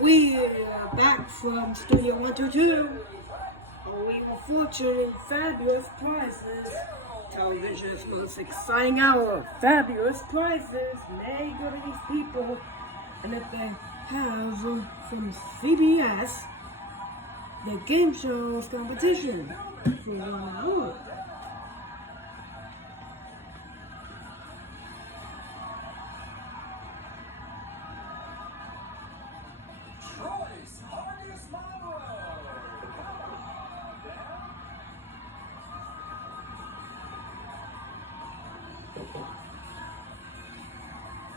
We're back from Studio 122. We were fortunate in fabulous prizes. Television's most exciting hour. Fabulous prizes. May go to these people. And if they have from CBS, the game shows competition for one award. Troy's August Monroe.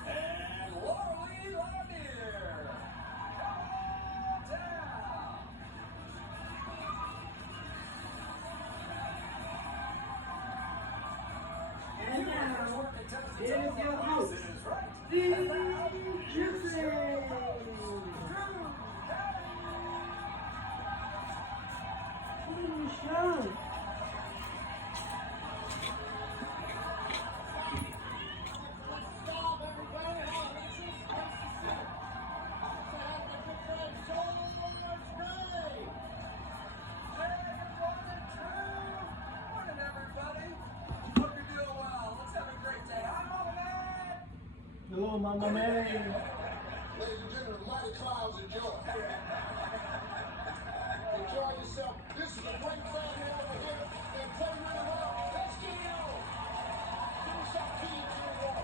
And Lorelei Lanier. Down. And now, here's your host, Right. Steve Gibson. Show. Hello, Mama May. Ladies and gentlemen, mighty clouds enjoy. Enjoy yourself. This is a great family over here. And play really well. Let's get it on. Give me some key to the wall.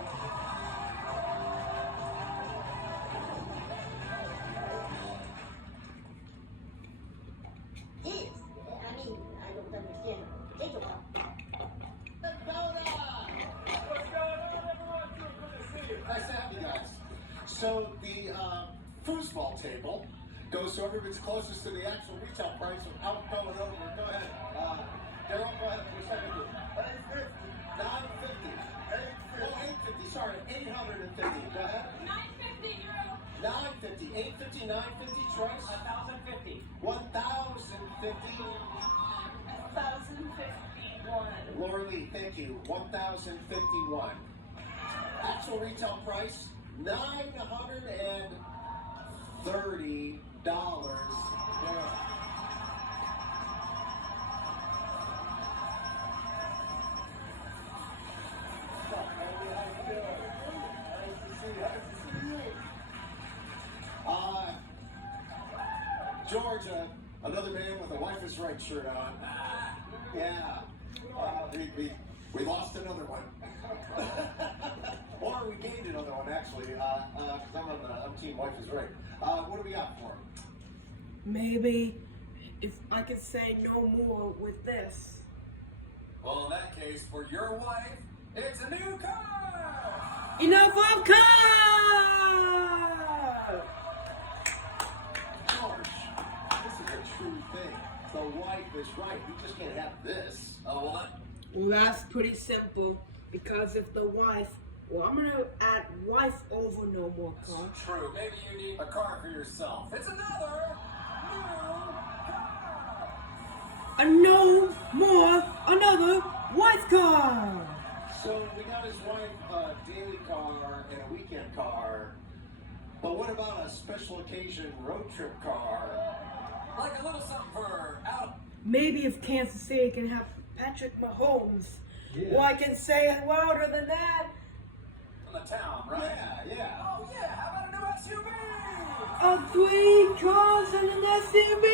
This, I don't understand. Take a while. Nice to have you guys. So the foosball table goes to everybody's closest to the actual retail price without going over. Go ahead. Daryl, go ahead. What's that going to do? 950. 850. Sorry, 850. Go ahead. 950 euro. 950. 850, 950. Troyce? 1,050. 1,050. 1,051. Laura Lee, thank you. 1,051. Actual retail price, $930. Georgia, another man with a Life is Right shirt on. Yeah. We lost another one. Or we gained another one, actually. Because I'm Team Wife is Right. What do we got for him? Maybe if I could say no more with this. Well, in that case, for your wife, it's a new car. Enough of cars! George, this is a true thing. The wife is right. You just can't have this. Oh, what? Well, that's pretty simple. Because if the wife, well, I'm gonna add wife over no more car. True. Maybe you need a car for yourself. It's another new car. And no more another wife car. So we got his wife a daily car and a weekend car. But what about a special occasion road trip car? Like a little something for out. Maybe if Kansas City can have Patrick Mahomes. Yeah. Well, I can say it louder than that. From the town, right? Yeah. Oh, yeah. How about a new SUV? A 3 cars and an SUV.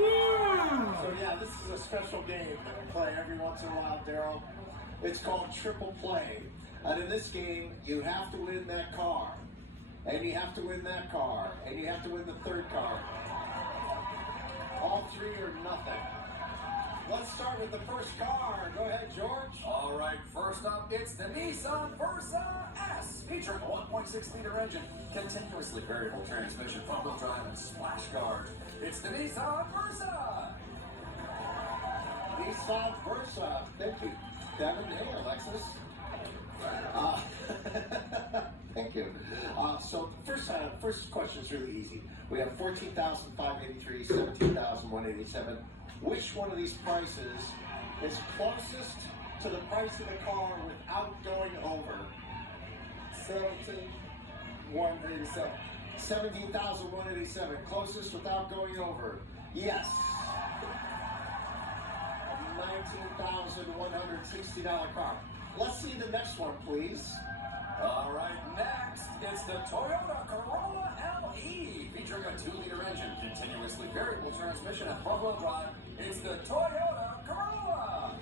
Yeah. So yeah, this is a special game that we play every once in a while, Daryl. It's called Triple Play. And in this game, you have to win that car. And you have to win that car. And you have to win the third car. All three or nothing. Let's start with the first car. Go ahead, George. All right, first up, it's the Nissan Versa S, featuring a 1.6-liter engine, continuously variable transmission, front-wheel drive, and splash guard. It's the Nissan Versa. Nissan Versa. Thank you, Devin. Hey, Alexis. Thank you. So first question is really easy. We have 14,583, 17,187. Which one of these prices is closest to the price of the car without going over? 17,187. $17,187. Closest without going over. Yes. $19,160 car. Let's see the next one, please. All right, next, it's the Toyota Corolla LE, featuring a 2-liter engine, continuously variable transmission, and front-wheel drive. It's the Toyota Corolla.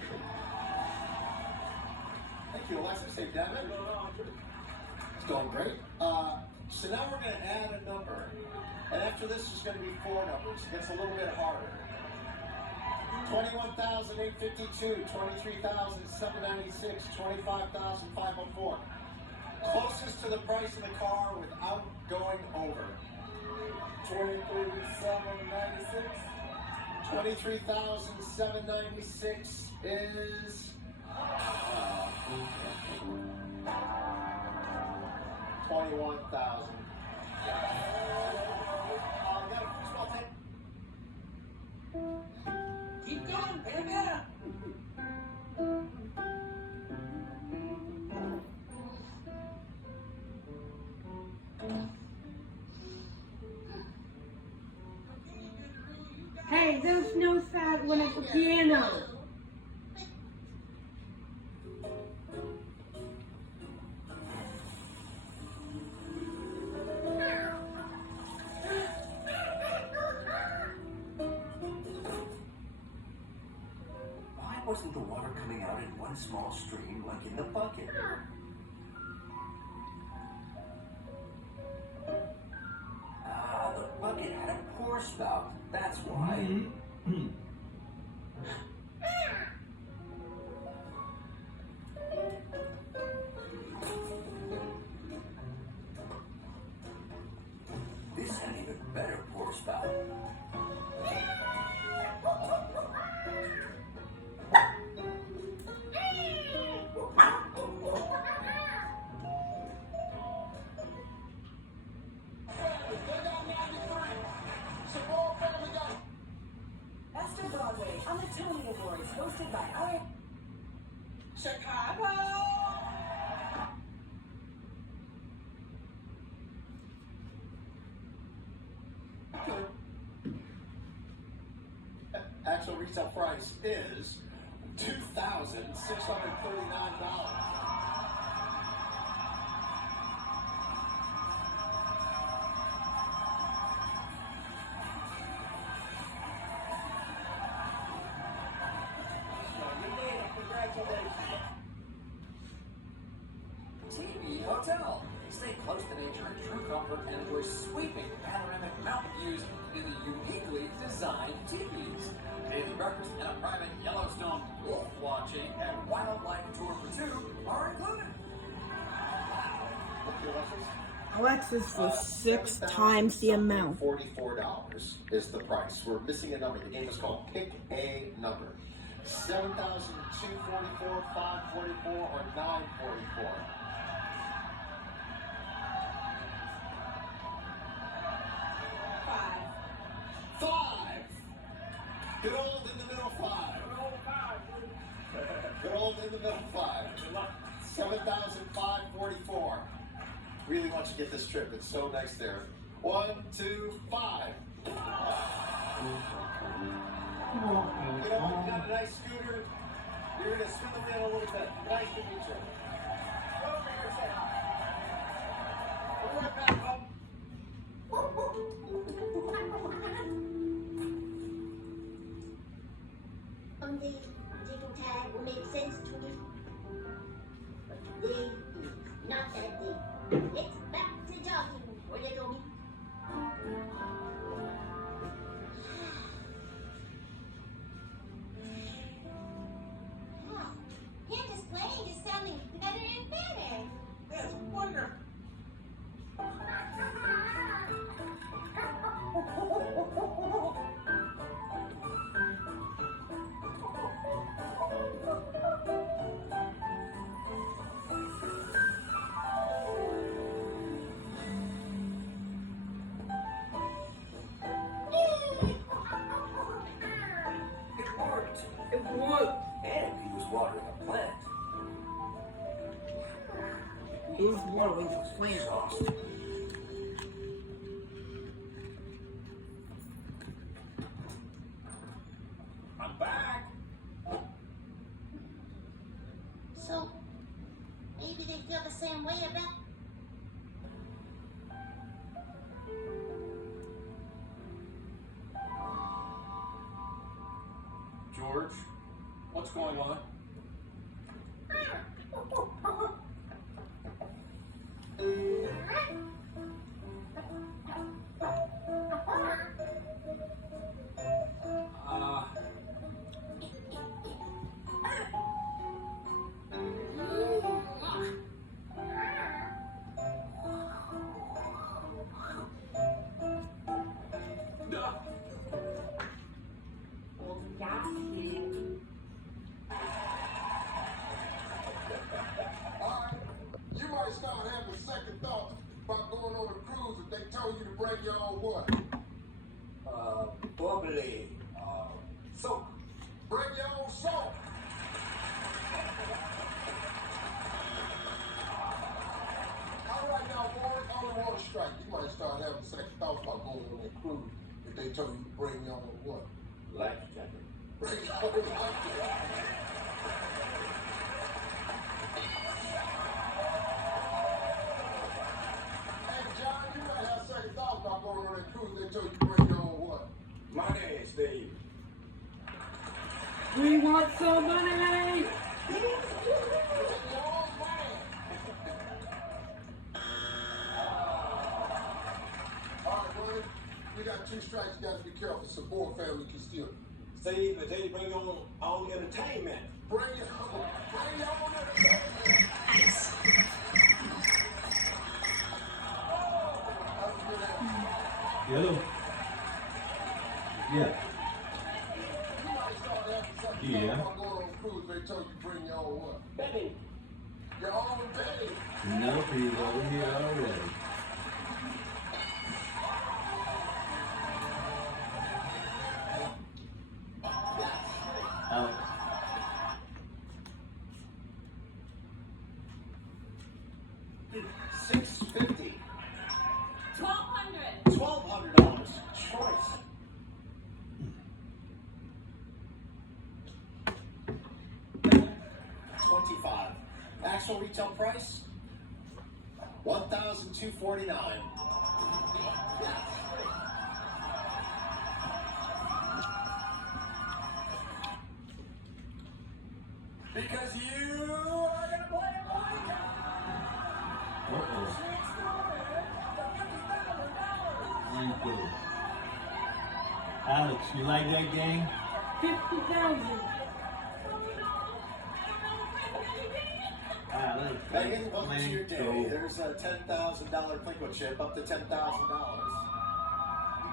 Thank you, Alexis. Hey, Devin. It's going great. So now we're going to add a number. And after this, there's going to be 4 numbers. It gets a little bit harder. 21,852, 23,796, 25,504. Closest to the price of the car without going over. 23,796. 23,796 is 21,000. We got a football tape. Keep going, baby. Hey, there's no sad one at the piano. Why wasn't the water coming out in one small stream like in the bucket? Ah, the bucket had a pour spout. That's why. This had an even better pour spout. Best of Broadway on the Tony Awards, hosted by our Chicago. Actual retail price is $2,639. TV Hotel. Stay close to nature in true comfort and enjoy sweeping panoramic mountain views in the uniquely designed teepees. Daily breakfast and a private Yellowstone wolf watching and wildlife tour for 2 are included. Alexis, for 6 times the amount. $44 is the price. We're missing a number. The game is called Pick a Number. 7,244, 544, or 944. 5. Good old in the middle 5. Good old in the middle 5. 7,544. Really want you to get this trip. It's so nice there. 1, 2, 5. You know, you got a nice scooter. You're going to spin the wheel a little bit. Nice to meet you. Go over here and say hi. We'll be right back home. Only little tag will make sense to me. But today is not that day. Let's back to jogging for little me. Him just playing is sounding better and better. That's wonderful. It worked. It worked. And he was watering a plant. He's watering the plant. Exhaust. George. What's going on? You might start having second thoughts about going on a cruise if they told you to bring your own what? Bubbly. Soap. Bring your own soap. All right now, boys, on the water strike. You might start having second thoughts about going on a cruise if they told you to bring your own what? Life jacket. Bring your own life jacket. Hey, John, you might have second thoughts about going on that cruise. They told you to bring your own what? Money, Steve. We want some money! All right, buddy. We got 2 strikes. You got to be careful. It's a board family can steal. Steve, they tell you to bring your own entertainment. Bring your own entertainment. Yellow. Yeah. Yeah. Going on a cruise, they told you to bring your own what? Betty. Your own baby. Nope, he's over here already. Out. $650. $1,200. $1,200. Choice. $25. Actual retail price? $1,249. Because you are gonna play Monica. Uh-oh. Thank you. Alex, you like that game? 50,000. Alex, Megan, welcome to your let's day. go. There's a $10,000 Plinko chip, up to $10,000. You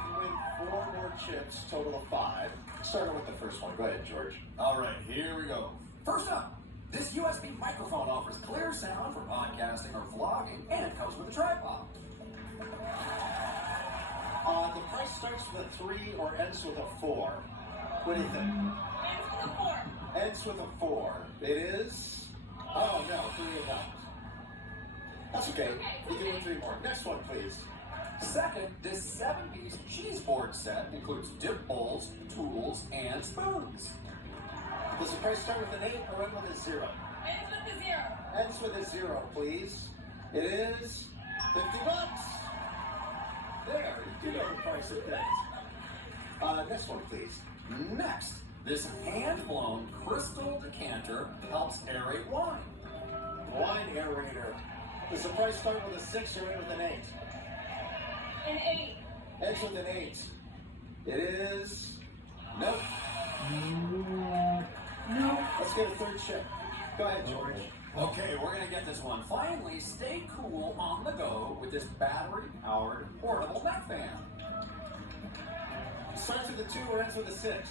can win 4 more chips, total of 5. Starting with the first one. Go ahead, George. All right, here we go. First up, this USB microphone offers clear sound for podcasting or vlogging, and it comes with a tripod. The price starts with a 3 or ends with a 4. What do you think? Ends with a 4. It is? Oh, no, 3 of them. That's okay. You can win 3 more. Next one, please. Second, this 7-piece cheese board set includes dip bowls, tools, and spoons. Does the price start with an 8 or end with a 0? Ends with a 0. Ends with a 0, please. It is $50. There, you do know the price of things. Next one, please. Next, this hand-blown crystal decanter helps aerate wine. Wine aerator. Does the price start with a 6 or end with an 8? An 8. Ends with an 8. It is... Nope. No. Let's get a third chip. Go ahead, George. Okay, we're gonna get this one. Finally, stay cool on the go with this battery-powered portable neck fan. Starts with a 2 or ends with a 6?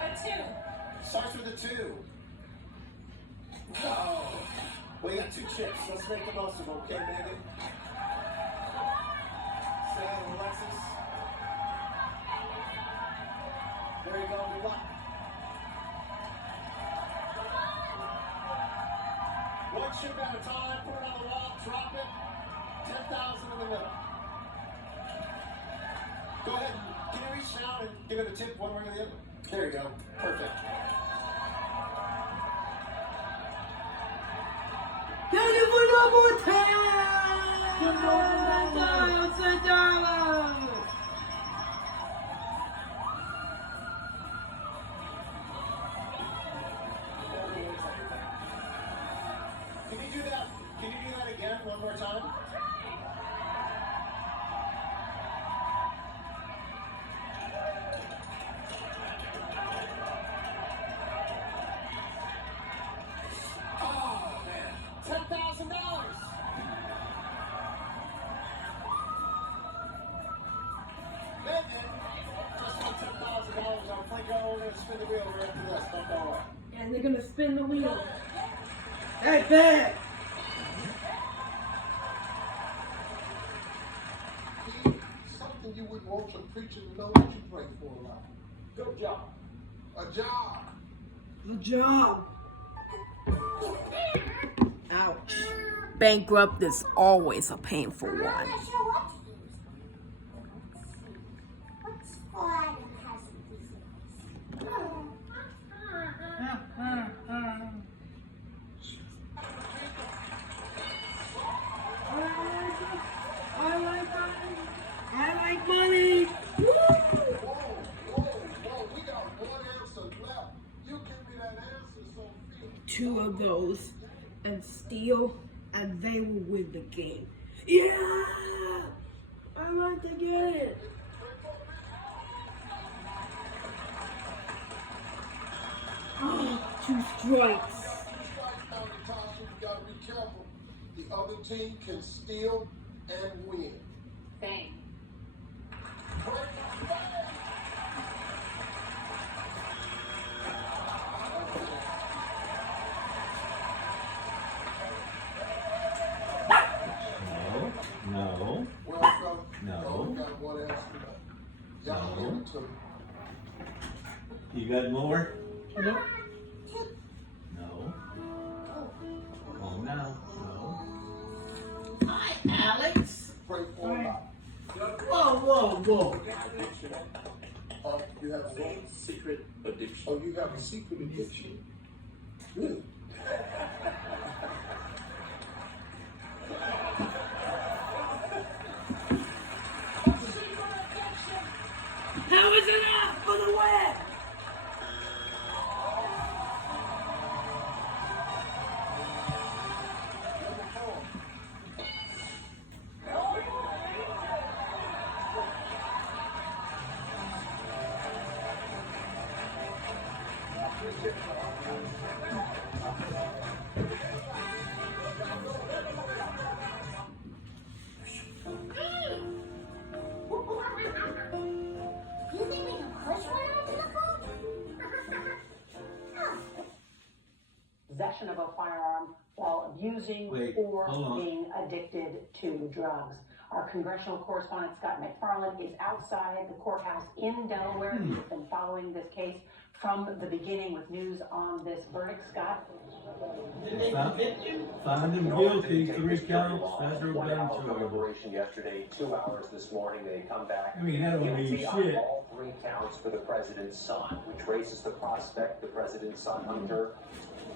A 2. Starts with a 2. No. We got 2 chips. Let's make the most of them, okay, Megan? Sam, Alexis. There you go. Good luck. One chip at a time. Put it on the wall. Drop it. 10,000 in the middle. Go ahead. Can you reach down and give it a tip one way or the other? There you go. Perfect. Thank you for no more time! $1,000! spin the wheel. Hey, bad. Something you wouldn't want your preacher to know that you pray for a lot. Good job. A job. The job. Ouch. Bankrupt is always a painful I'm one. not sure what to use. What's fun has I like money. Woo! Whoa, we got one answer left. You give me that answer, Sophia. 2 of those and steal, and they will win the game. Yeah! I like to get it. Oh, 2 strikes. Natasha, you gotta be careful. The other team can steal and win. Bang. No. Well, fella, No. we got one answer left. Y'all No. give it to me. You got more? No. No. Oh, no. No. Hi, Alex. Pray for a lot. Whoa. You have a Secret addiction. Oh, you have a secret addiction? Good. How is it up for the win? You think we can push one onto the phone? Possession of a firearm while abusing Wait, or hold on. being addicted to drugs. Our congressional correspondent Scott McFarland is outside the courthouse in Delaware. He's been following this case from the beginning with news on this verdict. Scott? Found him guilty, 3 counts, federal 1 hour gun charge. deliberation yesterday, 2 hours this morning. They come back I mean, that don't mean guilty on shit. all 3 counts for the president's son, which raises the prospect the president's son, Hunter,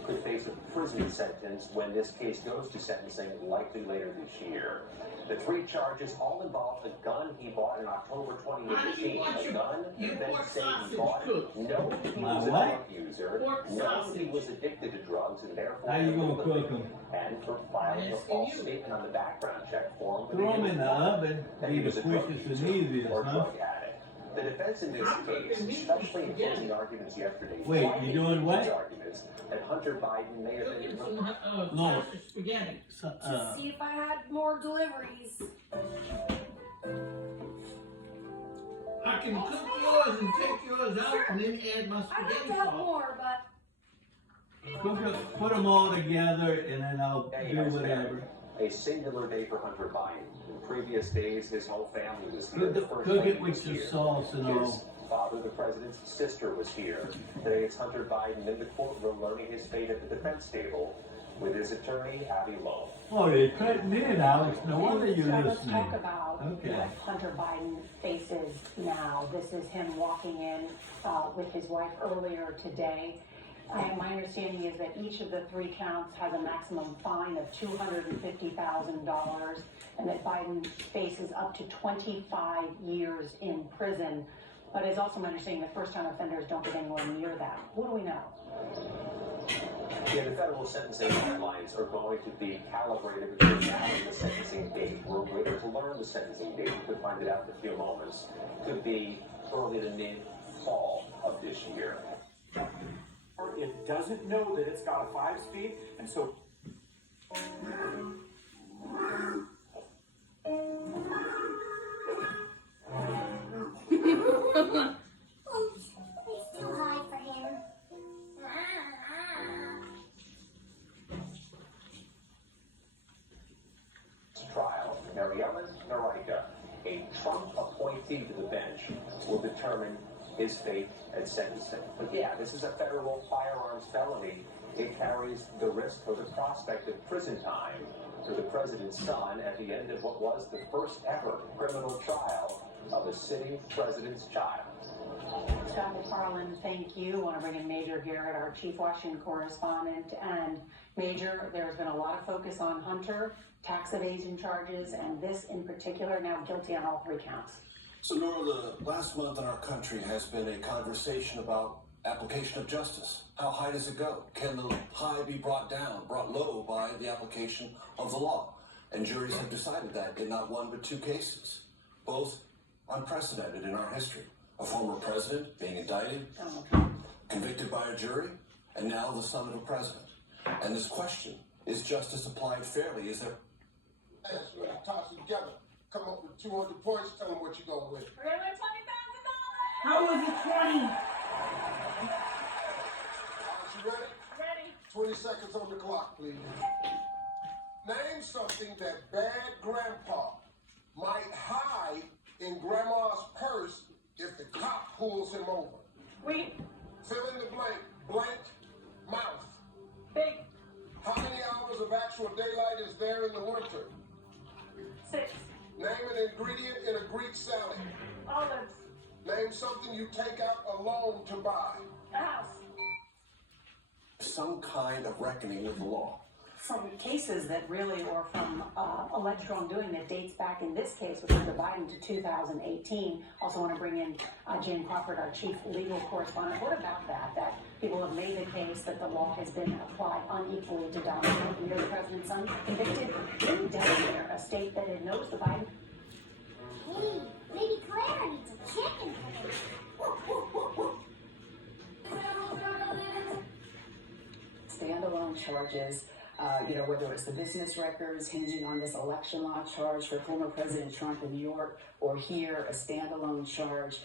could face a prison sentence when this case goes to sentencing, likely later this year. The 3 charges all involve a gun he bought in October 2018. A gun he then said he bought. No, he My was a what? drug user. No, he was addicted to drugs and therefore How you gonna cook 'em? and for filing a false statement on the background check form. Throw them in the oven. That Be he the was a drug quickest user and easiest, or huh? drug addict. The defense in this case, especially in closing arguments yesterday, Wait, tried you to doing use what? arguments that Hunter Biden may have been No. Spaghetti. So, See if I had more deliveries. I can cook yours and take yours out and then add my I'd have spaghetti to have sauce. more, but put them all together and then I'll Hey, do that's whatever. a singular day for Hunter Biden. In previous days, his whole family was here. Cook The it, first cook lady it with was your here. sauce and His all. father, the president's sister, was here. Today it's Hunter Biden in the courtroom learning his fate at the defense table with his attorney, Abby Lowe. Oh, you're cutting in, Alex. No wonder you're So let's listening. talk about Okay. what Hunter Biden faces now. This is him walking in with his wife earlier today. My understanding is that each of the 3 counts has a maximum fine of $250,000 and that Biden faces up to 25 years in prison. But it's also my understanding that first-time offenders don't get anywhere near that. What do we know? Yeah, the federal sentencing guidelines are going to be calibrated between now and the sentencing date. We're waiting to learn the sentencing date. We could find it out in a few moments. Could be early to mid-fall of this year. It doesn't know that it's got a 5-speed, and so It's too high for him. Ellen Noreika, a Trump appointee to the bench, will determine his fate at sentencing. But yeah, this is a federal firearms felony. It carries the risk or the prospect of prison time for the president's son at the end of what was the first ever criminal trial of a sitting president's child. Scott McFarland, thank you. I want to bring in Major Garrett, our chief Washington correspondent. And Major, there's been a lot of focus on Hunter, tax evasion charges, and this in particular, now guilty on all 3 counts. So, Nora, the last month in our country has been a conversation about application of justice. How high does it go? Can the high be brought down, brought low by the application of the law? And juries have decided that in not 1 but 2 cases, both unprecedented in our history. A former president being indicted, convicted by a jury, and now the son of a president. And this question, is justice applied fairly? Is there... Toss it together. Come up with 200 points, tell them what you're going with. We're gonna win $20,000. How was it 20? Are you ready? Ready. 20 seconds on the clock, please. Name something that bad grandpa might hide in grandma's purse if the cop pulls him over. Wait. Fill in the blank. Blank mouth. Big. How many hours of actual daylight is there in the winter? 6. Name an ingredient in a Greek salad. Olives. Name something you take out a loan to buy. A house. some kind of reckoning with the law? From cases that really, or from alleged wrongdoing that dates back in this case, which is the Biden to 2018. Also want to bring in Jane Crawford, our chief legal correspondent. What about that? That people have made the case that the law has been applied unequally to Donald Trump. And you're the president's son, convicted in Delaware, a state that it knows the Biden. Hey, Lady Clara needs a chicken. Standalone charges, whether it's the business records hinging on this election law charge for former President Trump in New York, or here, a standalone charge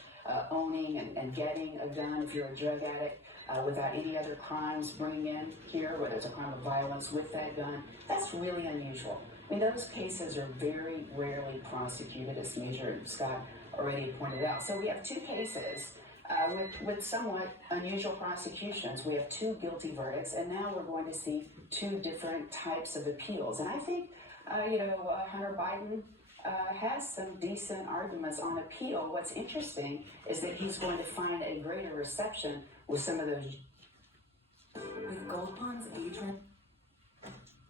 owning and getting a gun if you're a drug addict without any other crimes bringing in here, whether it's a crime of violence with that gun. That's really unusual. I mean, those cases are very rarely prosecuted, as Major Scott already pointed out. So we have two cases with somewhat unusual prosecutions. We have two guilty verdicts, and now we're going to see two different types of appeals. And I think, Hunter Biden has some decent arguments on appeal. What's interesting is that he's going to find a greater reception with some of those. With Gold Pond's Adrian.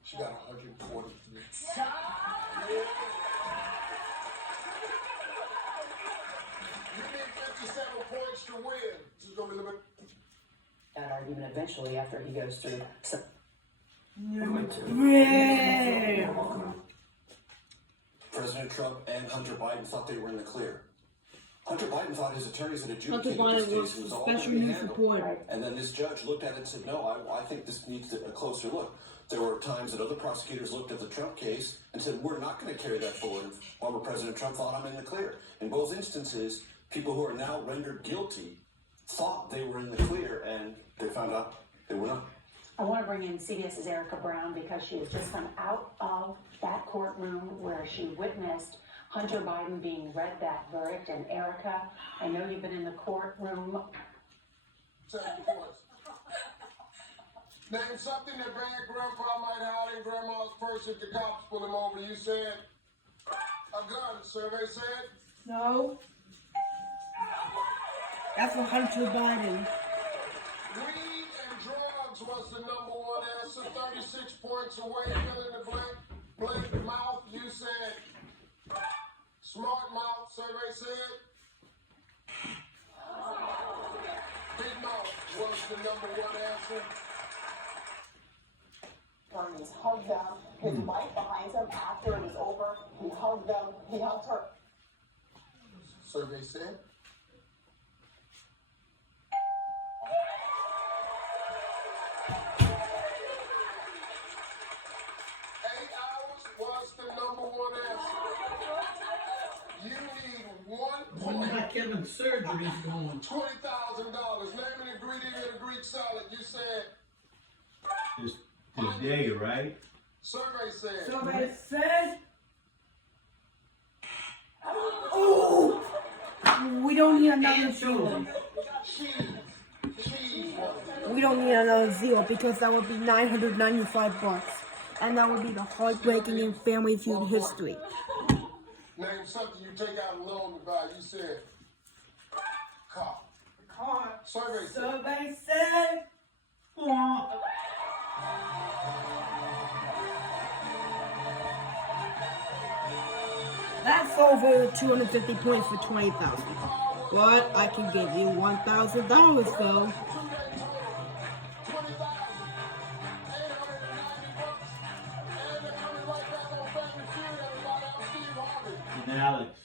She got 143. Stop! You need 57 points to win. She's going to be limited. That argument eventually after he goes through some. President Trump and Hunter Biden thought they were in the clear. Hunter Biden thought his attorneys had Hunter adjudicated Biden this case was was all special that we needs handled. support. And then this judge looked at it and said, no, I think this needs a closer look. There were times that other prosecutors looked at the Trump case and said, we're not going to carry that forward. And former President Trump thought, I'm in the clear. In both instances, people who are now rendered guilty thought they were in the clear, and they found out they were not. I want to bring in CBS's Erica Brown because she has just come out of that courtroom where she witnessed Hunter Biden being read that verdict. And Erica, I know you've been in the courtroom. 7 points. Name something that bad grandpa might hide in grandma's purse if the cops pull him over. You said a gun. Survey said No. That's for Hunter Biden. weed and drugs was the number one answer. 36 points away. Fill in the blank mouth. You said smart mouth. Survey said big mouth was the number one answer. Bernie's hugged them. His wife behind him after it was over. He hugged them. He hugged her. Survey said 8 hours was the number one answer. You need 1 When point. that Kevin surgery's going. $20,000. Name an ingredient in a Greek salad. You said Today, right? survey said Somebody said we don't need another zero. We don't need another zero because that would be $995, and that would be the heartbreaking in Family Feud history. Name something you take out a loan to buy. You said car. Car. Survey said. Survey said. That's over 250 points for 20,000. But I can give you $1,000 though. And Alex,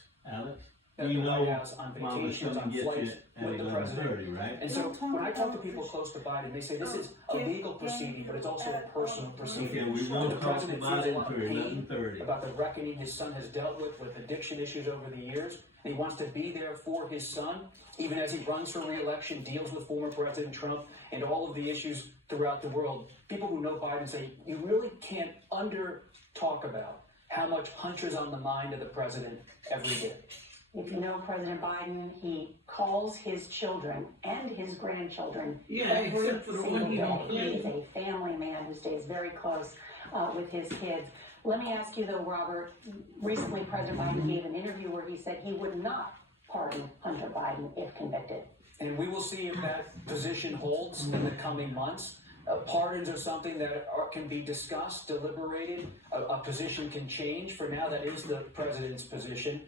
you know on Mama's vacations, gonna on get flights you at with the 11:30, president. right? And so when I talk to people close to Biden, they say this is a legal proceeding, but it's also a personal proceeding. Okay, we And won't the talk president about feels it a lot of until pain 11:30. about the reckoning his son has dealt with addiction issues over the years. And he wants to be there for his son, even as he runs for re-election, deals with former President Trump and all of the issues throughout the world. People who know Biden say you really can't talk about how much Hunter's on the mind of the president every day. If you know President Biden, he calls his children and his grandchildren every except for the single one he don't day. He is play. a family man who stays very close with his kids. Let me ask you though, Robert, recently President Biden gave an interview where he said he would not pardon Hunter Biden if convicted. And we will see if that position holds in the coming months. Pardons are something that can be discussed, deliberated. A position can change. For now, that is the president's position.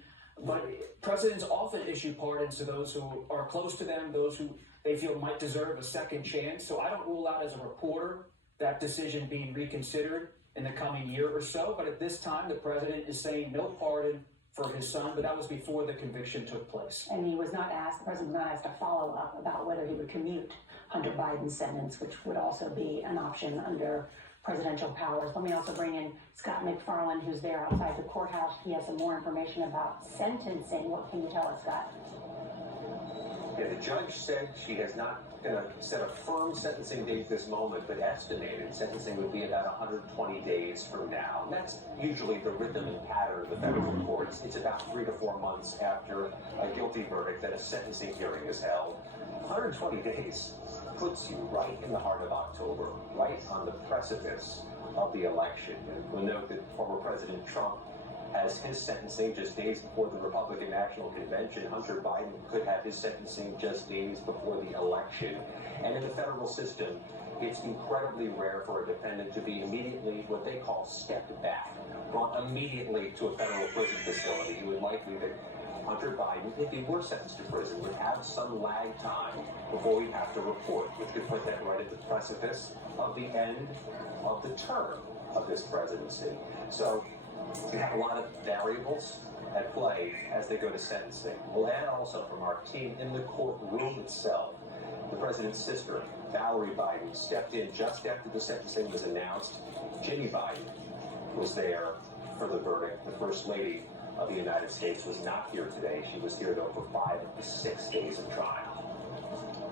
But presidents often issue pardons to those who are close to them, those who they feel might deserve a second chance. So I don't rule out as a reporter that decision being reconsidered in the coming year or so. But at this time, the president is saying no pardon for his son, but that was before the conviction took place. And he was not asked, the president was not asked to follow up about whether he would commute Hunter Biden's sentence, which would also be an option under presidential powers. Let me also bring in Scott McFarland, who's there outside the courthouse. He has some more information about sentencing. What can you tell us, Scott? Yeah, the judge said she is not going to set a firm sentencing date this moment, but estimated sentencing would be about 120 days from now. And that's usually the rhythm and pattern of the federal courts. It's about 3 to 4 months after a guilty verdict that a sentencing hearing is held. 120 days puts you right in the heart of October, right on the precipice of the election. And we'll note that former President Trump has his sentencing just days before the Republican National Convention. Hunter Biden could have his sentencing just days before the election. And in the federal system, it's incredibly rare for a defendant to be immediately what they call stepped back, brought immediately to a federal prison facility. You would likely that Hunter Biden, if he were sentenced to prison, would have some lag time before he'd have to report, which could put that right at the precipice of the end of the term of this presidency. So you have a lot of variables at play as they go to sentencing. We'll add also from our team in the courtroom itself. The president's sister, Valerie Biden, stepped in just after the sentencing was announced. Ginny Biden was there for the verdict. The First Lady of the United States was not here today. She was here, though, for 5 of the 6 days of trial.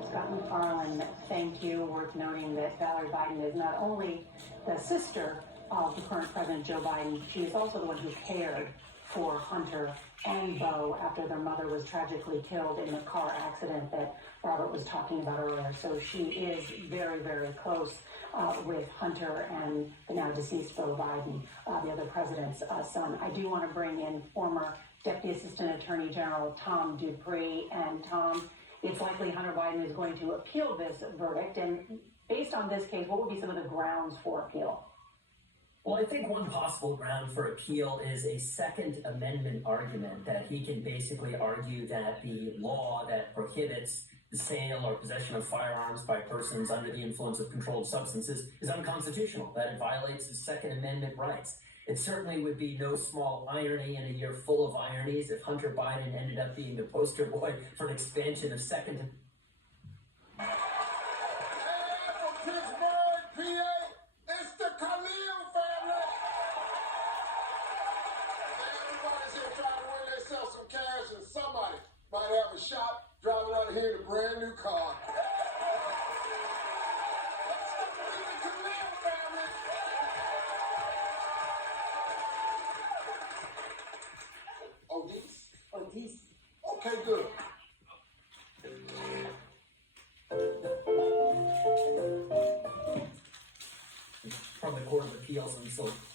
Scott McFarland, thank you. Worth noting that Valerie Biden is not only the sister of the current President Joe Biden, she is also the one who cared for Hunter and Beau after their mother was tragically killed in the car accident that Robert was talking about earlier. So she is very, very close with Hunter and the now deceased Beau Biden, the other president's son. I do want to bring in former Deputy Assistant Attorney General Tom Dupree. And Tom, it's likely Hunter Biden is going to appeal this verdict. And based on this case, what would be some of the grounds for appeal? Well, I think one possible ground for appeal is a Second Amendment argument that he can basically argue that the law that prohibits the sale or possession of firearms by persons under the influence of controlled substances is unconstitutional, that it violates his Second Amendment rights. It certainly would be no small irony in a year full of ironies if Hunter Biden ended up being the poster boy for an expansion of Second Somebody might have a shot driving out of here in a brand new car. Odis? Okay, good.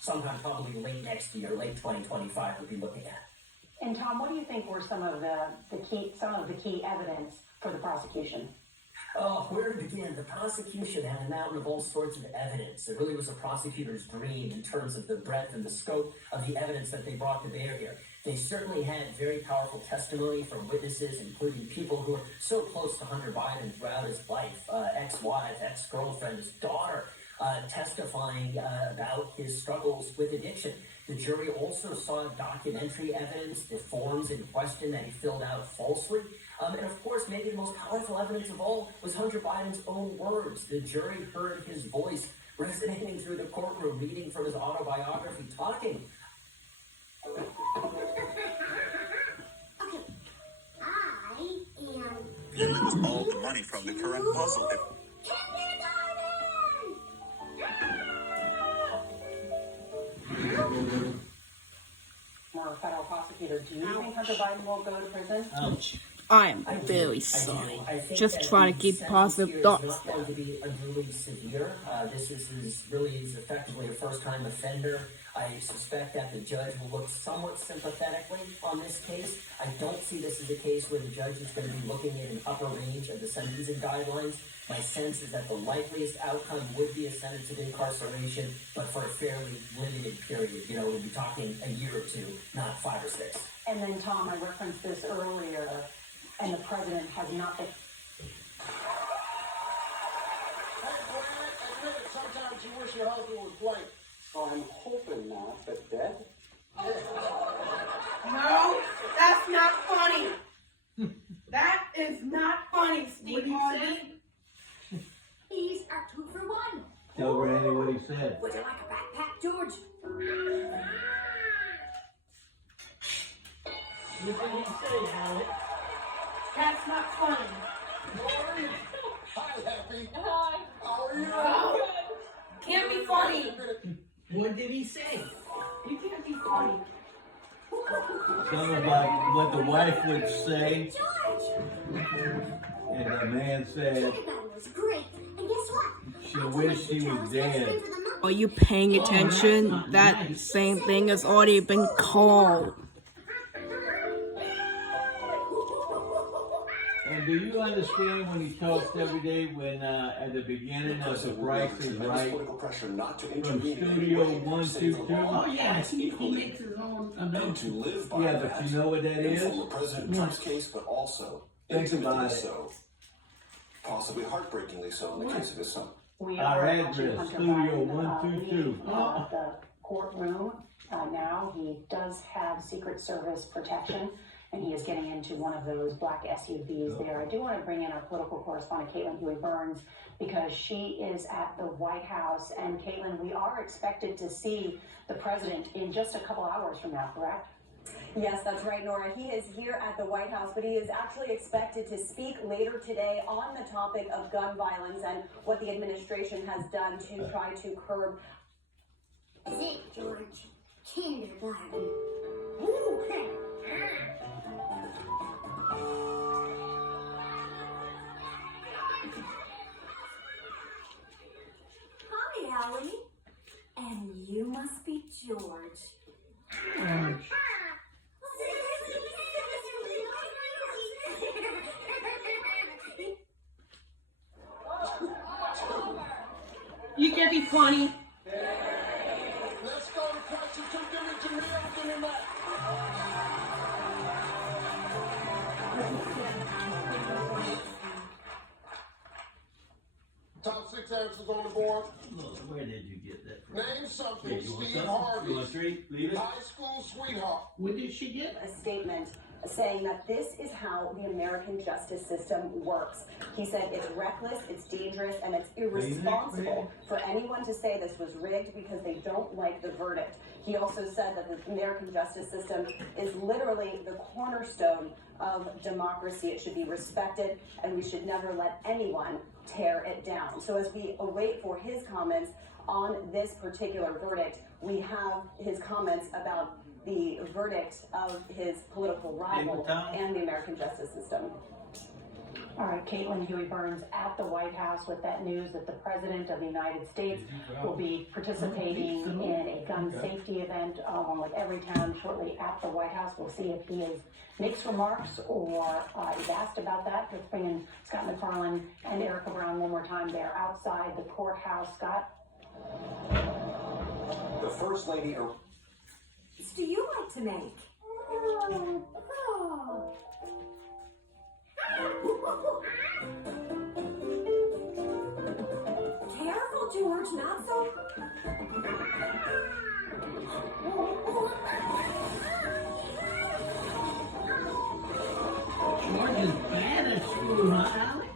sometime probably late next year, late 2025, we'll be looking at. And Tom, what do you think were some of the key evidence for the prosecution? Oh, where to begin? The prosecution had a mountain of all sorts of evidence. It really was a prosecutor's dream in terms of the breadth and the scope of the evidence that they brought to bear here. They certainly had very powerful testimony from witnesses, including people who were so close to Hunter Biden throughout his life, ex-wife, ex-girlfriend, his daughter, testifying about his struggles with addiction. The jury also saw documentary evidence, the forms in question that he filled out falsely. And of course, maybe the most powerful evidence of all was Hunter Biden's own words. The jury heard his voice resonating through the courtroom, reading from his autobiography, talking. Okay, I am all the money from the current puzzle. Or a federal prosecutor, do you think Hunter Biden will go to prison? Ouch. I am very sorry. Just trying to keep positive thoughts. It's not going to be unduly severe. This is effectively a first-time offender. I suspect that the judge will look somewhat sympathetically on this case. I don't see this as a case where the judge is going to be looking at an upper range of the sentencing guidelines. My sense is that the likeliest outcome would be a sentence of incarceration, but for a fairly limited period. You know, we'll be talking a year or two, not 5 or 6. And then, Tom, I referenced this earlier, and the president has not been. Hey, Brad, admit it, sometimes you wish your husband was blank. Oh, I'm hoping not, but dead? No, that's not funny. That is not funny, Steve Harvey. These are 2 for 1. Tell Randy what he said. Would you like a backpack, George? What did he say, Alex? That's not funny. Hi, Happy. Hi. How are you? No, can't be funny. What did he say? You can't be funny. Something about what the wife would say. George! And the man said That was great. And guess what? she wished he was dead. Are you paying attention? That same thing has already been called. And do you understand when he talks every day when at the beginning of The Price is Right? Political pressure not to From intervene Studio 122. Oh, yeah, he makes his own and to live by Yeah, that. but you know what that in is? former President Trump's case, but also Think about intimately it. so, possibly heartbreakingly so in the case of his son. We Our are watching address, Hunter Studio Biden, 122. leave, the courtroom now. He does have Secret Service protection, and he is getting into one of those black SUVs there. I do want to bring in our political correspondent, Caitlin Huey-Burns, because she is at the White House. And Caitlin, we are expected to see the president in just a couple hours from now, correct? Yes, that's right, Nora. He is here at the White House, but he is actually expected to speak later today on the topic of gun violence and what the administration has done to try to curb. Is it, George? Kindergarten. Ooh. Hi, Allie. And you must be George. You can't be funny. Let's go to question 2. Give me Jamil, give me Matt. Top 6 answers on the board. Look, where did you get that from? Name something Yeah, you want Steve something? Harvey, You want a treat? Leave it? high school sweetheart. What did she get? A statement saying that this is how the American justice system works. He said it's reckless, it's dangerous, and it's irresponsible for anyone to say this was rigged because they don't like the verdict. He also said that the American justice system is literally the cornerstone of democracy. It should be respected, and we should never let anyone tear it down. So as we await for his comments on this particular verdict, we have his comments about the verdict of his political rival and the American justice system. All right, Caitlin Huey Burns at the White House with that news that the President of the United States will be participating in a gun safety event along with Everytown shortly at the White House. We'll see if he makes remarks or is asked about that. Let's bring in Scott McFarland and Erica Brown one more time. They're outside the courthouse. Scott? The First Lady... What do you like to make? Careful, George, not so. George is bad at school, huh, Alex?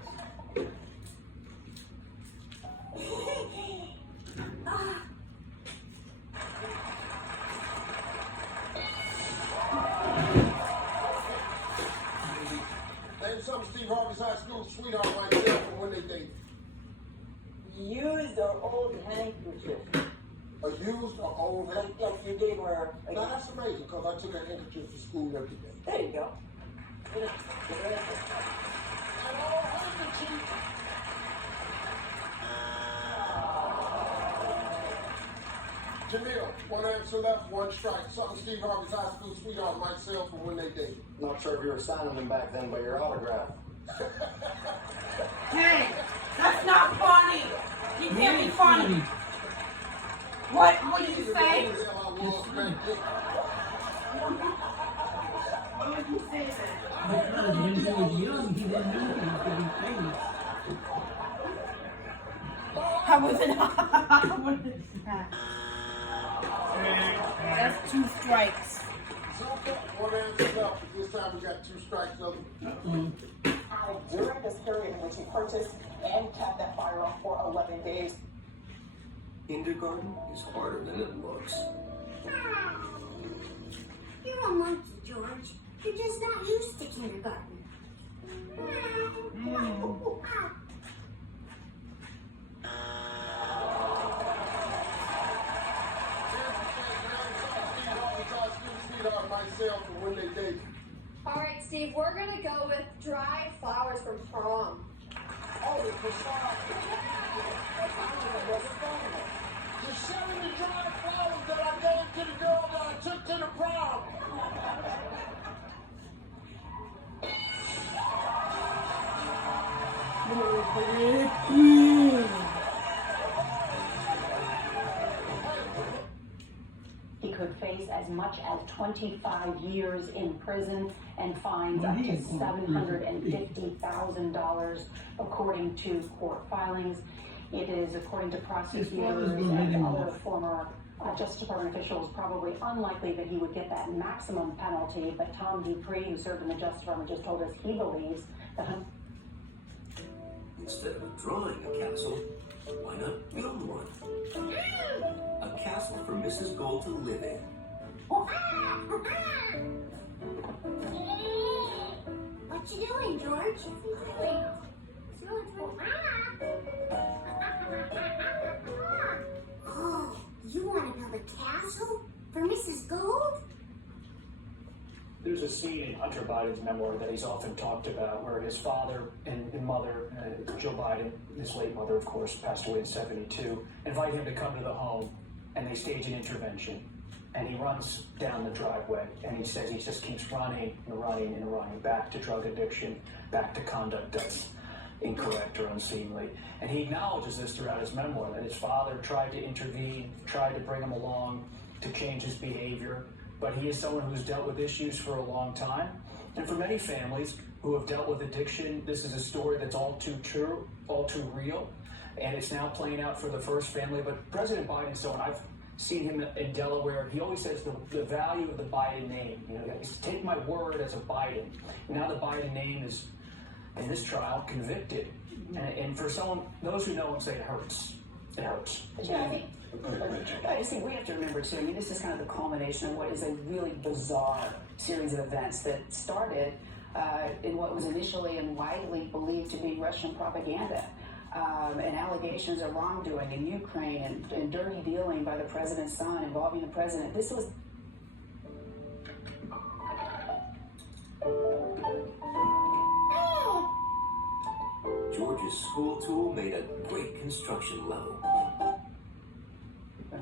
Steve Harvey's high school sweetheart right there from when they dated. Used or old handkerchief. A used or old handkerchief? Like you gave her. Now that's amazing because I took a handkerchief to school every day. There you go. An old handkerchief. Jamil, one answer left, one strike. Something Steve Harvey's high school sweetheart might sell from when they dated. Not sure if you were signing them back then, but your autograph. Hey, that's not funny. You can't be funny. What would you say? Why would you say that? Because when he was young, he didn't know he was going to be famous. I wasn't. That's 2 strikes. One answer left, but this time we got 2 strikes on During this period in which he purchased and kept that firearm for 11 days. Kindergarten is harder than it looks. You're a monkey, George. You're just not used to kindergarten. All right, Steve, we're gonna go with dried flowers from prom. Oh, for prom. You're selling the dried flowers that I gave to the girl that I took to the prom. He could face as much as 25 years in prison and fines up to $750,000, according to court filings. It is, according to prosecutors and other former Justice Department officials, probably unlikely that he would get that maximum penalty. But Tom Dupree, who served in the Justice Department, just told us he believes that... Instead of drawing a castle, why not build one? A castle for Mrs. Gold to live in. What you doing, George? Oh, you want to build a castle for Mrs. Gold? There's a scene in Hunter Biden's memoir that he's often talked about where his father and mother, Joe Biden, his late mother, of course, passed away in '72, invite him to come to the home, and they stage an intervention. And he runs down the driveway, and he says he just keeps running and running and running, back to drug addiction, back to conduct that's incorrect or unseemly. And he acknowledges this throughout his memoir, that his father tried to intervene, tried to bring him along to change his behavior. But he is someone who's dealt with issues for a long time. And for many families who have dealt with addiction, this is a story that's all too true, all too real. And it's now playing out for the first family. But President Biden's someone, I've seen him in Delaware, he always says the value of the Biden name. You know, he's take my word as a Biden. Now the Biden name is, in this trial, convicted. And for someone, those who know him say it hurts. It hurts. I just think we have to remember too, I mean, this is kind of the culmination of what is a really bizarre series of events that started in what was initially and widely believed to be Russian propaganda. And allegations of wrongdoing in Ukraine and dirty dealing by the president's son involving the president. This was... his school tool made a great construction load.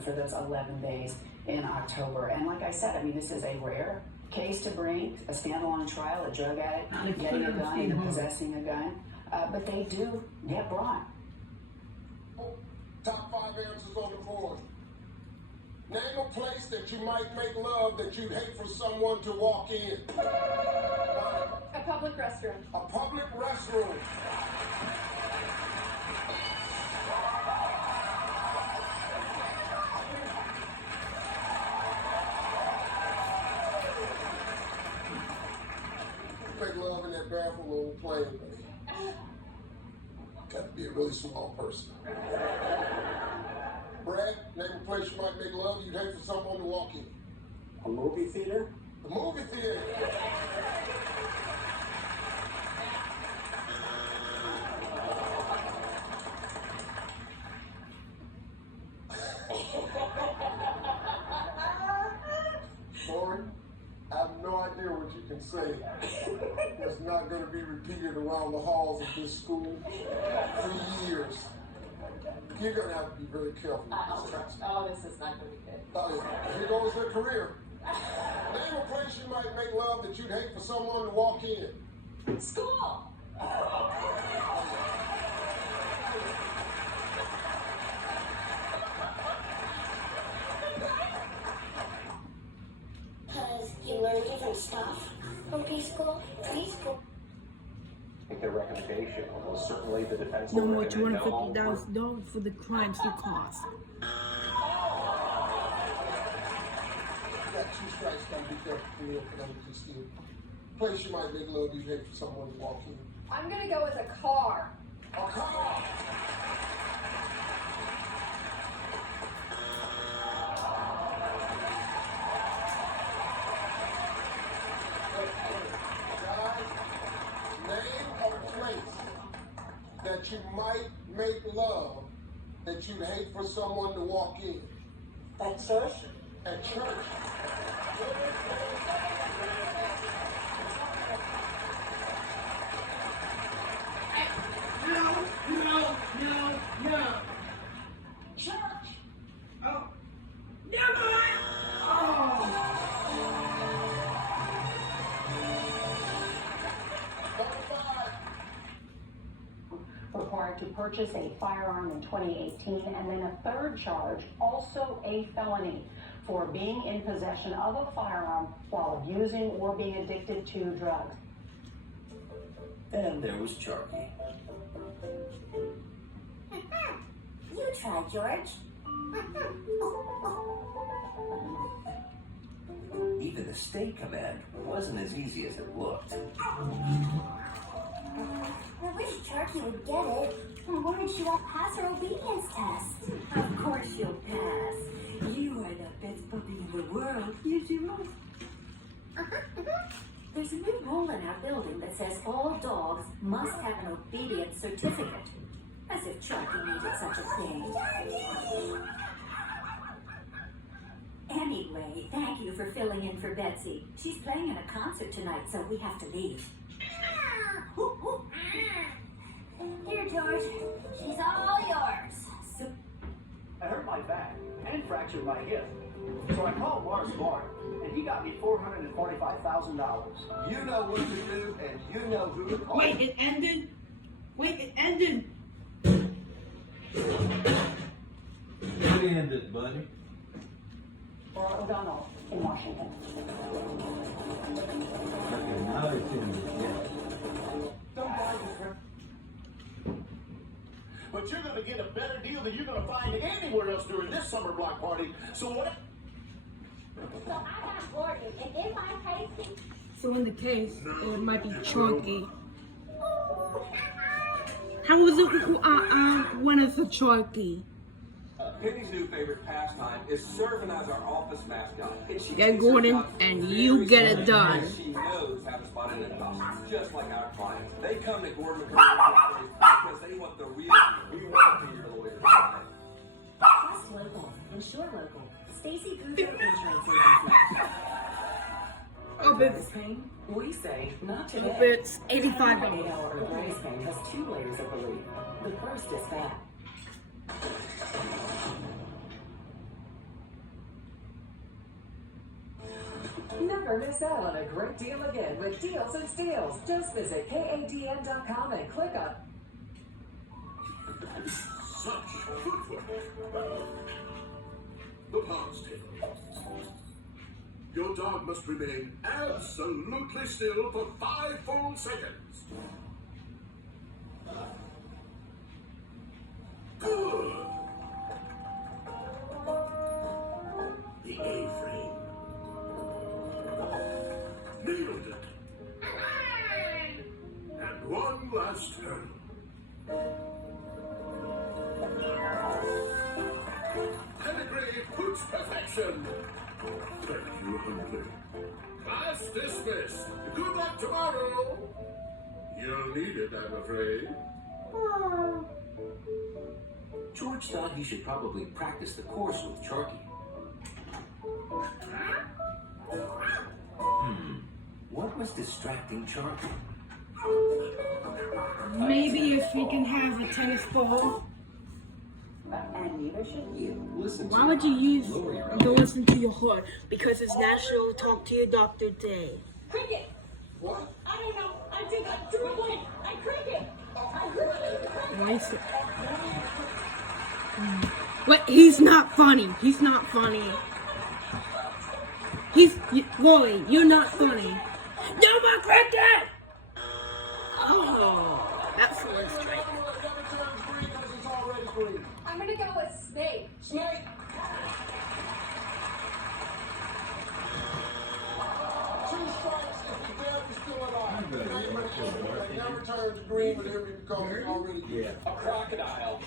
For those 11 days in October. And like I said, I mean, this is a rare case to bring, a standalone trial, a drug addict getting a gun and possessing a gun. But they do get brought. Top 5 answers on the board. Name a place that you might make love that you'd hate for someone to walk in. A public restroom. A public restroom. Make love in that bathroom on the plane, buddy. Got to be a really small person. Brad, name a place you might make love you'd hate for someone to walk in. A movie theater? The movie theater. Lauren, I have no idea what you can say. It's not going to be repeated around the halls of this school for years. You're going to have to be very careful with this. Oh, this is not going to be good. Here goes her career. Name a place you might make love that you'd hate for someone to walk in. School. Because you learn different stuff from preschool. I think their recommendation was certainly the defense. No more $250,000 for the crimes you caused. Got 2 strikes, gotta be careful for me for them to steal. Place you might make love you hate for someone to walk in. I'm gonna go with a car. A car! Guys, name a place that you might make love that you'd hate for someone to walk in. At church? At church. No. Church! Oh. Never! Oh. Required to purchase a firearm in 2018, and then a third charge, also a felony, for being in possession of a firearm while abusing or being addicted to drugs. And there was Sharky. You try, George. Even the state command wasn't as easy as it looked. I wish Sharky would get it. Why did she not pass her obedience test? Of course you'll pass. You are the best puppy in the world. Yes, you are. There's a new rule in our building that says all dogs must have an obedience certificate. As if Sharky needed such a thing. Anyway, thank you for filling in for Betsy. She's playing in a concert tonight, so we have to leave. Here, George. She's all yours. So, I hurt my back and fractured my hip. So I called Mars Martin, and he got me $445,000. You know what to do, and you know who to call. Wait, it ended? What ended, buddy? Or O'Donnell in Washington. Okay, now it's ended, yeah. Don't buy this, friend. But you're going to get a better deal than you're going to find anywhere else during this summer block party. So what? So I got Gordon, and in my case, So in the case, it might be Chalky. How was it one of the Chalky? Penny's new favorite pastime is serving as our office mascot. Get Gordon, and you get it done. She knows how to spot an imposter, just like our clients. They come to Gordon because they want the real you. We want to be your lawyer. Trust local. Insure local. Stacy Group Insurance Agency. hope it's, We say not I hope today. it's 85 dollars. 8-hour Grace pain has 2 layers of relief. The first is fat. Never miss out on a great deal again with Deals and Steals. Just visit KADN.com and click on Such footwork. The pause table. Your dog must remain absolutely still for 5 full seconds. Good. The A-frame. Nailed it. And one last turn. Pedigree puts perfection. Thank you, Huntley. Class dismissed. Good luck tomorrow. You'll need it, I'm afraid. George thought he should probably practice the course with Charky. What was distracting Charky? Maybe if we can have a tennis ball. And neither should you. Listen Why would you go listen to your heart? Because it's National Talk to Your Doctor Day. Cricket! What? I don't know. I think I threw a blank. I cricket! I heard it. What? He's not funny. He's not funny. Wally, you're not funny. No more cricket! Oh, that's the worst trick. I'm gonna go with snake. Snake! Two strikes if the death is still alive. They never turn to green whenever it becomes already green. A crocodile.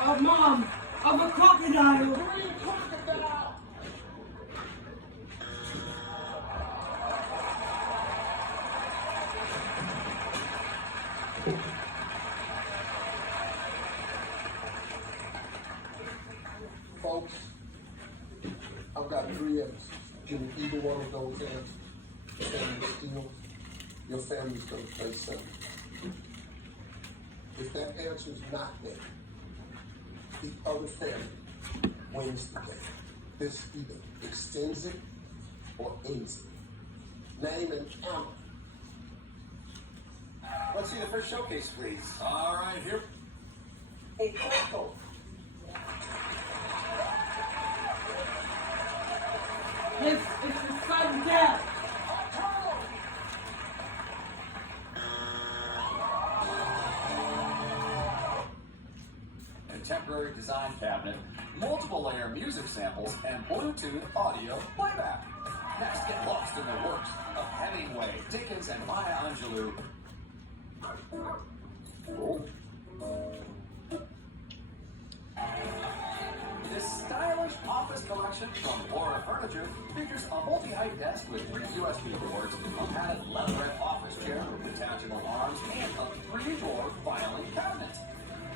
Oh, Mom, I'm a crocodile. Green crocodile! Folks, I've got 3 answers. Give me either one of those answers, and still, your family's gonna face something. If that answer is not there, the other family wins the game. This either extends it or ends it. Name and honor. Let's see the first showcase, please. All right, here. A purple. It's the sudden death. Contemporary design cabinet, multiple layer music samples, and Bluetooth audio playback. Next, get lost in the works of Hemingway, Dickens, and Maya Angelou. Oh. This stylish office collection from Laura Furniture features a multi-height desk with 3 USB boards, a padded leatherette office chair with detachable arms, and a 3-drawer filing cabinet.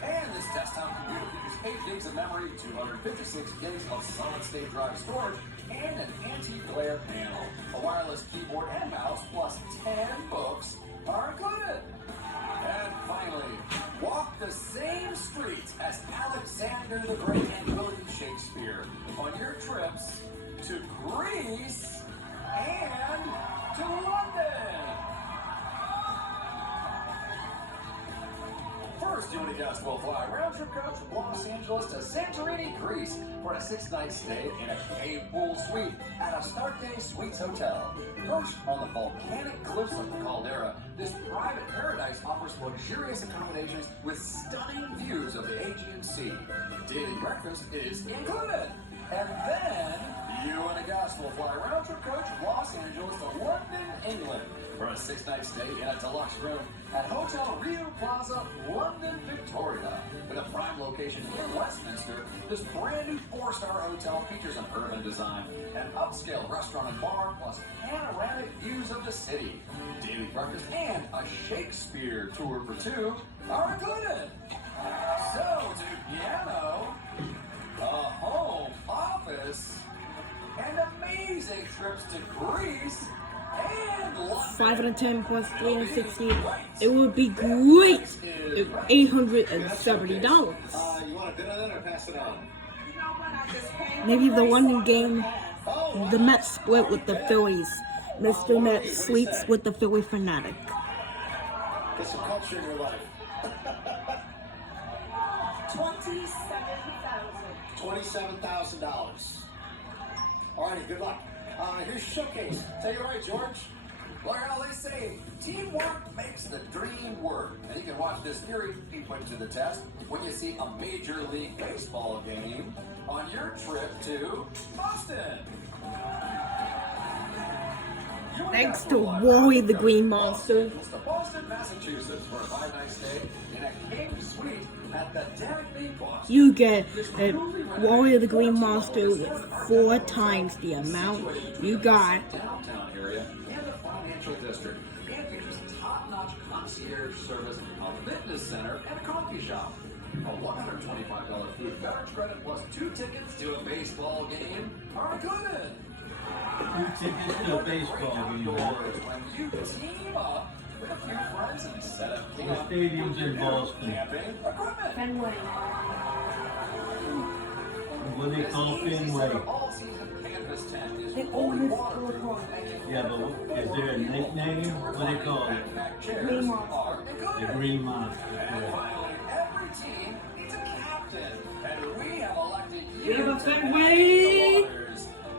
And this desktop computer features 8 gigs of memory, 256 gigs of solid-state drive storage, and an anti-glare panel. A wireless keyboard and mouse, plus 10 books are included. And finally, walk the same streets as Alexander the Great and William Shakespeare on your trips to Greece and to London. First, you and guests will fly round-trip coach from Los Angeles to Santorini, Greece for a 6-night stay in a cave pool suite at Astarte Suites Hotel. Perched on the volcanic cliffs of the caldera, this private paradise offers luxurious accommodations with stunning views of the Aegean Sea. Daily breakfast is included. And then, you and a guest will fly round-trip coach from Los Angeles to London, England for a 6-night stay in a deluxe room at Hotel Rio Plaza, London, Victoria. With a prime location in Westminster, this brand new 4-star hotel features an urban design, an upscale restaurant and bar, plus panoramic views of the city. Daily breakfast and a Shakespeare tour for 2 are included. So, to piano, a home office, and amazing trips to Greece and London. 510 plus 360. It would be great if $870. You want a bit of that or pass it on? Maybe the London game, the Mets split with the Phillies. Mr. Met sleeps with the Philly fanatic. Get some culture in your life. $27,000. All right, good luck. Here's your showcase. Take it away, George. Well, they say teamwork makes the dream work. And you can watch this theory be put to the test when you see a Major League Baseball game on your trip to Boston. Thanks to Wally the Green Monster. To Boston, Massachusetts, for a 5-night stay in a king suite at the Daphne Boston. You get a Wally the Green Monster with 4 times the amount you got. Downtown area and the financial district. And features top-notch concierge service, a fitness center, and a coffee shop. A $125 food beverage credit plus 2 tickets to a baseball game are included. 2 tickets to a baseball game. When you team up with a few friends and set up The stadium's in Boston. camping equipment. Fenway. What do they call Fenway? All-season canvas tent is The fully oldest waterproof, making Yeah, but is there a nickname? What do they call it? Green Monster. The Green Monster. And finally, every team needs a captain. And we have elected you We have a to Fenway. manage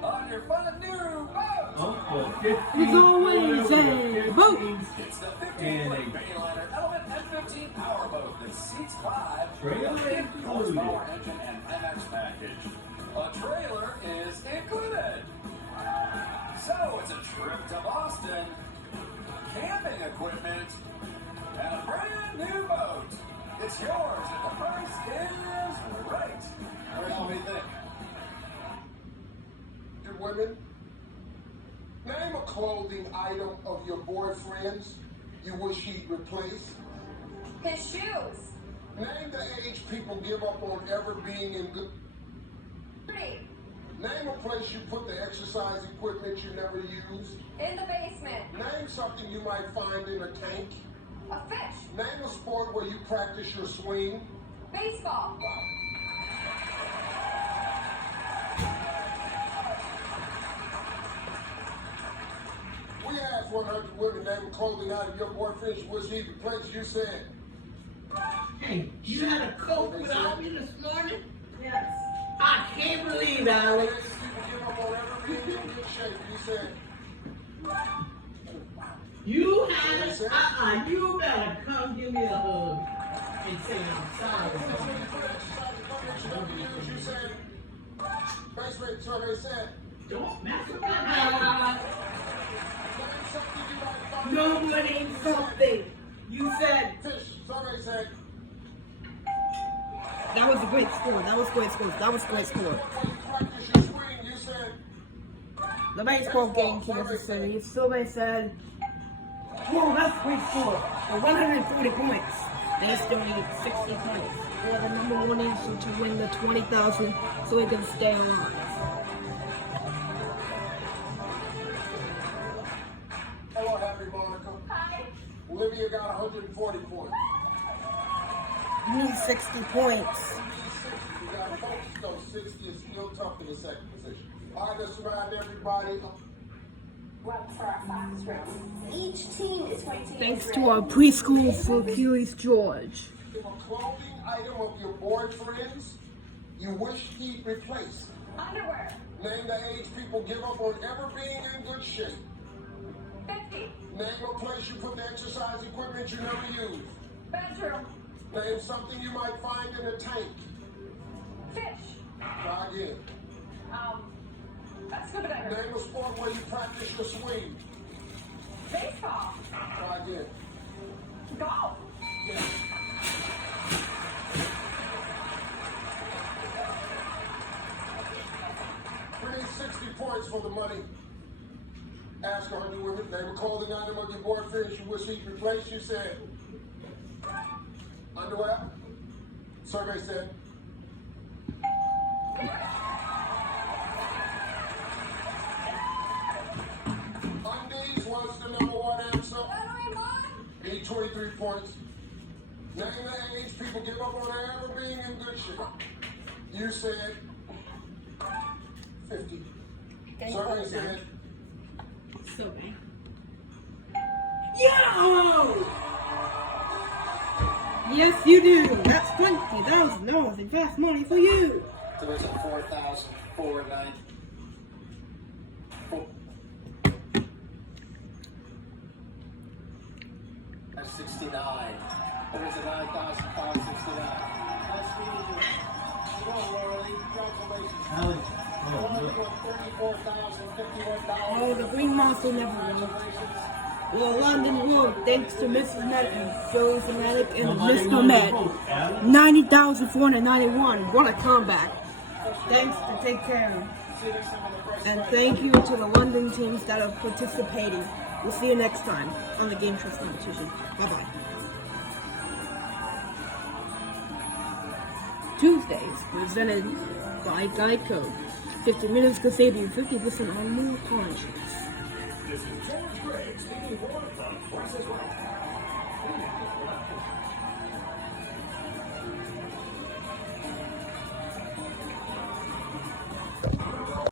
on your fun new boat. Oh, for 15 It's always a boat. It's the 15-foot And a Bayliner Element F-15 powerboat that seats 5 trailer with a included. horsepower engine and MX package. A trailer is included. So it's a trip to Boston, camping equipment, and a brand new boat. It's yours and the price is right. All right, what do you think? Good women, name a clothing item of your boyfriend's you wish he'd replace. His shoes. Name the age people give up on ever being in good. 3. Name a place you put the exercise equipment you never use. In the basement. Name something you might find in a tank. A fish. Name a sport where you practice your swing. Baseball. We asked 100 women name a clothing item your boyfriend wish he'd replace. You said. Hey, you had a Coke without me this morning? Yes. I can't believe, Alex. People give up on ever being in good shape. You said. You had it. You better come give me a hug and say I'm sorry. You said. Basement survey said. Don't mess with my Nobody something. You said. Fish survey said. That was a great score. That was great score. That was great score. Practice your swing. You said. The baseball game, Kansas City. Survey said. Whoa, that's a great score. For 140 points. They still need 60 points. They're the #1 answer to win the 20,000 so they can stay alive. Hello, happy Monica. Hi. Olivia got 140 points. You need 60 points. We got folks, though 60 is still tough in the second position. All right, let's surround everybody. Each team is going to Thanks to our preschool for Curious George. If a clothing item of your boyfriend's you wish he'd replace. Underwear. Name the age people give up on ever being in good shape. 50. Name a place you put the exercise equipment you never use. Bedroom. Name something you might find in a tank. Fish. Try again. Scuba diver. Name a sport where you practice your swing. Baseball. Try again. Golf. Yeah. We need 60 points for the money. Ask 100 women, name a clothing item of your boyfriend you wish he'd replace. You said, underwear. Survey said, Need 23 points. Name the age people give up on ever being in good shape. You said 50. Survey said So bad. Yo! Yes, you do. That's $20,000 in fast money for you. There was a 4,490. That's 69. There was a 9,569. Nice meeting you. You know, Rory, congratulations. Oh, the Green Monster never won. Well, London won thanks to Mrs. Met and Philly Fanatic and Mr. Met. 90,491. What a comeback. Thanks to take care. And thank you to the London teams that are participating. We'll see you next time on the Game Trust competition. Bye-bye. Tuesdays, presented by Geico. 50 minutes could save you 50% on more car insurance. This is George Gray speaking for The Price is Right.